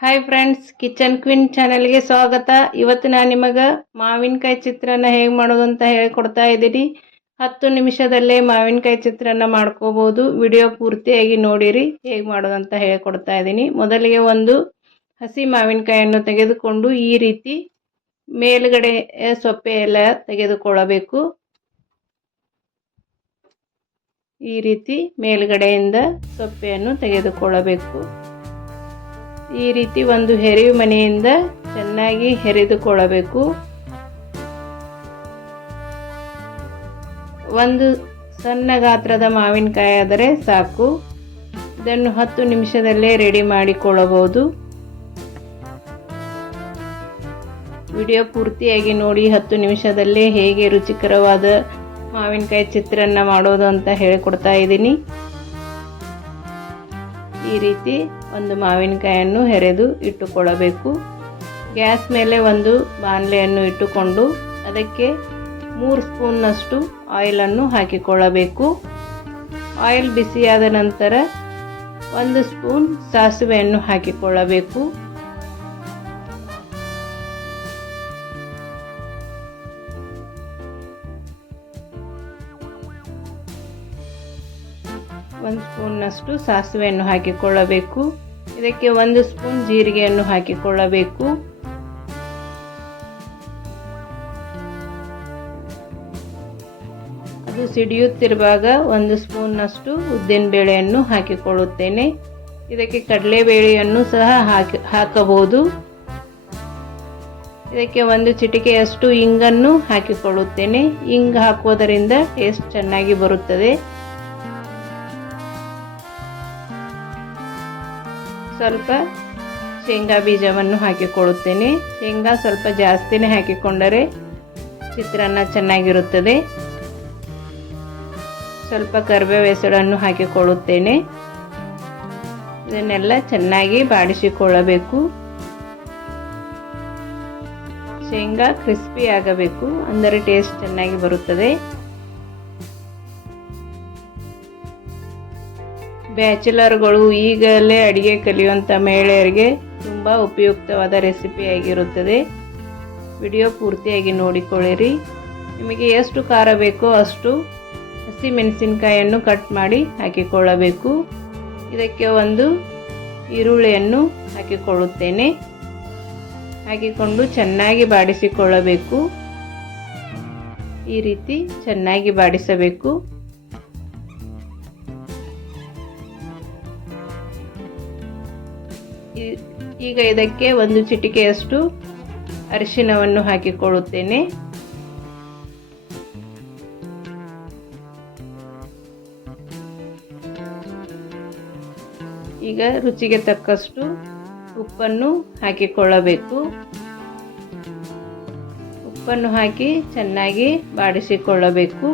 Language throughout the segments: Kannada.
ಹಾಯ್ ಫ್ರೆಂಡ್ಸ್, ಕಿಚನ್ ಕ್ವೀನ್ ಚಾನೆಲ್ಗೆ ಸ್ವಾಗತ. ಇವತ್ತು ನಾನು ನಿಮಗೆ ಮಾವಿನಕಾಯಿ ಚಿತ್ರಾನ್ನ ಹೇಗೆ ಮಾಡೋದು ಅಂತ ಹೇಳ್ಕೊಡ್ತಾ ಇದ್ದೀನಿ. 10 ನಿಮಿಷದಲ್ಲೇ ಮಾವಿನಕಾಯಿ ಚಿತ್ರಾನ್ನ ಮಾಡ್ಕೋಬಹುದು. ವಿಡಿಯೋ ಪೂರ್ತಿಯಾಗಿ ನೋಡಿರಿ, ಹೇಗೆ ಮಾಡೋದು ಅಂತ ಹೇಳ್ಕೊಡ್ತಾ ಇದ್ದೀನಿ. ಮೊದಲಿಗೆ ಒಂದು ಹಸಿ ಮಾವಿನಕಾಯಿಯನ್ನು ತೆಗೆದುಕೊಂಡು ಈ ರೀತಿ ಮೇಲ್ಗಡೆ ಸೊಪ್ಪೆ ಎಲ್ಲ ತೆಗೆದುಕೊಳ್ಳಬೇಕು. ಈ ರೀತಿ ಮೇಲ್ಗಡೆಯಿಂದ ಸೊಪ್ಪೆಯನ್ನು ತೆಗೆದುಕೊಳ್ಳಬೇಕು. ಈ ರೀತಿ ಒಂದು ಹೆರಿವು ಮನೆಯಿಂದ ಚೆನ್ನಾಗಿ ಹೆರಿದುಕೊಳ್ಳಬೇಕು. ಒಂದು ಸಣ್ಣ ಗಾತ್ರದ ಮಾವಿನಕಾಯಿ ಆದರೆ ಸಾಕು. ಇದನ್ನು 10 ನಿಮಿಷದಲ್ಲೇ ರೆಡಿ ಮಾಡಿಕೊಳ್ಳಬಹುದು. ವಿಡಿಯೋ ಪೂರ್ತಿಯಾಗಿ ನೋಡಿ. 10 ನಿಮಿಷದಲ್ಲೇ ಹೇಗೆ ರುಚಿಕರವಾದ ಮಾವಿನಕಾಯಿ ಚಿತ್ರಾನ್ನ ಮಾಡೋದು ಅಂತ ಹೇಳಿಕೊಡ್ತಾ ಇದ್ದೀನಿ. ಈ ರೀತಿ ಒಂದು ಮಾವಿನಕಾಯಿಯನ್ನು ಹೆರೆದು ಇಟ್ಟುಕೊಳ್ಳಬೇಕು. ಗ್ಯಾಸ್ ಮೇಲೆ ಒಂದು ಬಾಣಲೆಯನ್ನು ಇಟ್ಟುಕೊಂಡು ಅದಕ್ಕೆ 3 ಸ್ಪೂನ್ನಷ್ಟು ಆಯಿಲನ್ನು ಹಾಕಿಕೊಳ್ಳಬೇಕು. ಆಯಿಲ್ ಬಿಸಿಯಾದ ನಂತರ 1 ಸ್ಪೂನ್ ಸಾಸಿವೆಯನ್ನು ಹಾಕಿಕೊಳ್ಳಬೇಕು. ಒಂದು ಸ್ಪೂನ್ನಷ್ಟು ಸಾಸಿವೆಯನ್ನು ಹಾಕಿಕೊಳ್ಳಬೇಕು. ಇದಕ್ಕೆ 1 ಸ್ಪೂನ್ ಜೀರಿಗೆಯನ್ನು ಹಾಕಿಕೊಳ್ಳಬೇಕು. ಅದು ಸಿಡಿಯುತ್ತಿರುವಾಗ 1 ಸ್ಪೂನ್ನಷ್ಟು ಉದ್ದಿನಬೇಳೆಯನ್ನು ಹಾಕಿಕೊಳ್ಳುತ್ತೇನೆ. ಇದಕ್ಕೆ ಕಡಲೆಬೇಳೆಯನ್ನು ಸಹ ಹಾಕಬಹುದು. ಇದಕ್ಕೆ 1 ಚಿಟಿಕೆಯಷ್ಟು ಇಂಗನ್ನು ಹಾಕಿಕೊಳ್ಳುತ್ತೇನೆ. ಇಂಗು ಹಾಕುವುದರಿಂದ ಟೇಸ್ಟ್ ಚೆನ್ನಾಗಿ ಬರುತ್ತದೆ. ಸ್ವಲ್ಪ ಶೇಂಗಾ ಬೀಜವನ್ನು ಹಾಕಿಕೊಳ್ಳುತ್ತೇನೆ. ಶೇಂಗಾ ಸ್ವಲ್ಪ ಜಾಸ್ತಿನೇ ಹಾಕಿಕೊಂಡರೆ ಚಿತ್ರಾನ್ನ ಚೆನ್ನಾಗಿರುತ್ತದೆ. ಸ್ವಲ್ಪ ಕರಿಬೇವು ಹೆಸರನ್ನು ಹಾಕಿಕೊಳ್ಳುತ್ತೇನೆ. ಇದನ್ನೆಲ್ಲ ಚೆನ್ನಾಗಿ ಬಾಡಿಸಿಕೊಳ್ಳಬೇಕು. ಶೇಂಗಾ ಕ್ರಿಸ್ಪಿ ಆಗಬೇಕು, ಅಂದರೆ ಟೇಸ್ಟ್ ಚೆನ್ನಾಗಿ ಬರುತ್ತದೆ. ಬ್ಯಾಚುಲರ್ಗಳು ಈಗಲೇ ಅಡಿಗೆ ಕಲಿಯುವಂಥ ಮಹಿಳೆಯರಿಗೆ ತುಂಬ ಉಪಯುಕ್ತವಾದ ರೆಸಿಪಿಯಾಗಿರುತ್ತದೆ. ವಿಡಿಯೋ ಪೂರ್ತಿಯಾಗಿ ನೋಡಿಕೊಳ್ಳಿರಿ. ನಿಮಗೆ ಎಷ್ಟು ಖಾರ ಬೇಕೋ ಅಷ್ಟು ಹಸಿ ಮೆಣಸಿನಕಾಯಿಯನ್ನು ಕಟ್ ಮಾಡಿ ಹಾಕಿಕೊಳ್ಳಬೇಕು. ಇದಕ್ಕೆ 1 ಈರುಳ್ಳಿಯನ್ನು ಹಾಕಿಕೊಳ್ಳುತ್ತೇನೆ. ಹಾಕಿಕೊಂಡು ಚೆನ್ನಾಗಿ ಬಾಡಿಸಿಕೊಳ್ಳಬೇಕು. ಈ ರೀತಿ ಚೆನ್ನಾಗಿ ಬಾಡಿಸಬೇಕು. ಈಗ ಇದಕ್ಕೆ 1 ಚಿಟಿಕೆಯಷ್ಟು ಅರಿಶಿನವನ್ನು ಹಾಕಿಕೊಳ್ಳುತ್ತೇನೆ. ಈಗ ರುಚಿಗೆ ತಕ್ಕಷ್ಟು ಉಪ್ಪನ್ನು ಹಾಕಿಕೊಳ್ಳಬೇಕು. ಉಪ್ಪನ್ನು ಹಾಕಿ ಚೆನ್ನಾಗಿ ಬಾಡಿಸಿಕೊಳ್ಳಬೇಕು.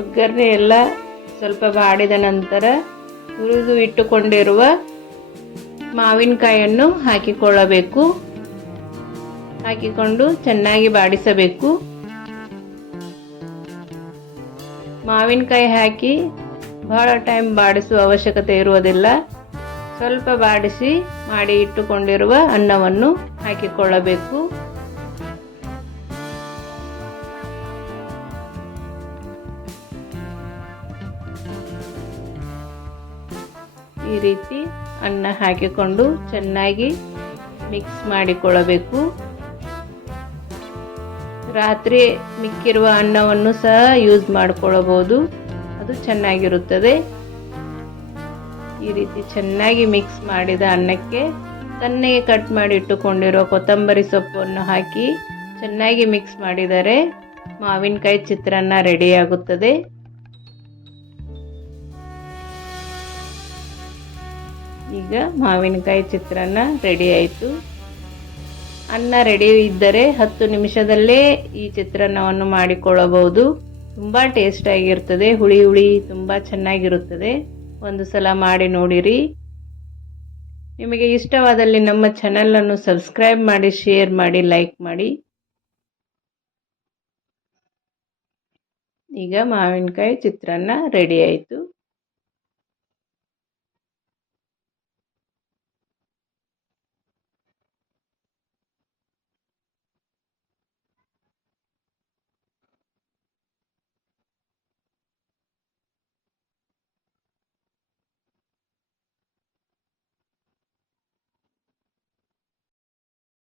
ಒಗ್ಗರಣೆ ಎಲ್ಲ ಸ್ವಲ್ಪ ಬಾಡಿದ ನಂತರ ಹುರಿದು ಇಟ್ಟುಕೊಂಡಿರುವ ಮಾವಿನಕಾಯಿಯನ್ನು ಹಾಕಿಕೊಳ್ಳಬೇಕು. ಹಾಕಿಕೊಂಡು ಚೆನ್ನಾಗಿ ಬಾಡಿಸಬೇಕು. ಮಾವಿನಕಾಯಿ ಹಾಕಿ ಬಹಳ ಟೈಮ್ ಬಾಡಿಸುವ ಅವಶ್ಯಕತೆ ಇರುವುದಿಲ್ಲ. ಸ್ವಲ್ಪ ಬಾಡಿಸಿ ಮಾಡಿ ಇಟ್ಟುಕೊಂಡಿರುವ ಅನ್ನವನ್ನು ಹಾಕಿಕೊಳ್ಳಬೇಕು. ಈ ರೀತಿ ಅನ್ನ ಹಾಕಿಕೊಂಡು ಚೆನ್ನಾಗಿ ಮಿಕ್ಸ್ ಮಾಡಿಕೊಳ್ಳಬೇಕು. ರಾತ್ರಿ ಮಿಕ್ಕಿರುವ ಅನ್ನವನ್ನು ಸಹ ಯೂಸ್ ಮಾಡಿಕೊಳ್ಳಬಹುದು, ಅದು ಚೆನ್ನಾಗಿರುತ್ತದೆ. ಈ ರೀತಿ ಚೆನ್ನಾಗಿ ಮಿಕ್ಸ್ ಮಾಡಿದ ಅನ್ನಕ್ಕೆ ಸಣ್ಣಗೆ ಕಟ್ ಮಾಡಿ ಇಟ್ಟುಕೊಂಡಿರೋ ಕೊತ್ತಂಬರಿ ಸೊಪ್ಪನ್ನು ಹಾಕಿ ಚೆನ್ನಾಗಿ ಮಿಕ್ಸ್ ಮಾಡಿದರೆ ಮಾವಿನಕಾಯಿ ಚಿತ್ರಾನ್ನ ರೆಡಿಯಾಗುತ್ತದೆ. ಈಗ ಮಾವಿನಕಾಯಿ ಚಿತ್ರಾನ್ನ ರೆಡಿ ಆಯಿತು. ಅನ್ನ ರೆಡಿ ಇದ್ದರೆ 10 ನಿಮಿಷದಲ್ಲೇ ಈ ಚಿತ್ರಾನ್ನವನ್ನು ಮಾಡಿಕೊಳ್ಳಬಹುದು. ತುಂಬ ಟೇಸ್ಟಾಗಿರ್ತದೆ. ಹುಳಿ ಹುಳಿ ತುಂಬ ಚೆನ್ನಾಗಿರುತ್ತದೆ. ಒಂದು ಸಲ ಮಾಡಿ ನೋಡಿರಿ. ನಿಮಗೆ ಇಷ್ಟವಾದಲ್ಲಿ ನಮ್ಮ ಚಾನೆಲನ್ನು ಸಬ್ಸ್ಕ್ರೈಬ್ ಮಾಡಿ, ಶೇರ್ ಮಾಡಿ, ಲೈಕ್ ಮಾಡಿ. ಈಗ ಮಾವಿನಕಾಯಿ ಚಿತ್ರಾನ್ನ ರೆಡಿ ಆಯಿತು.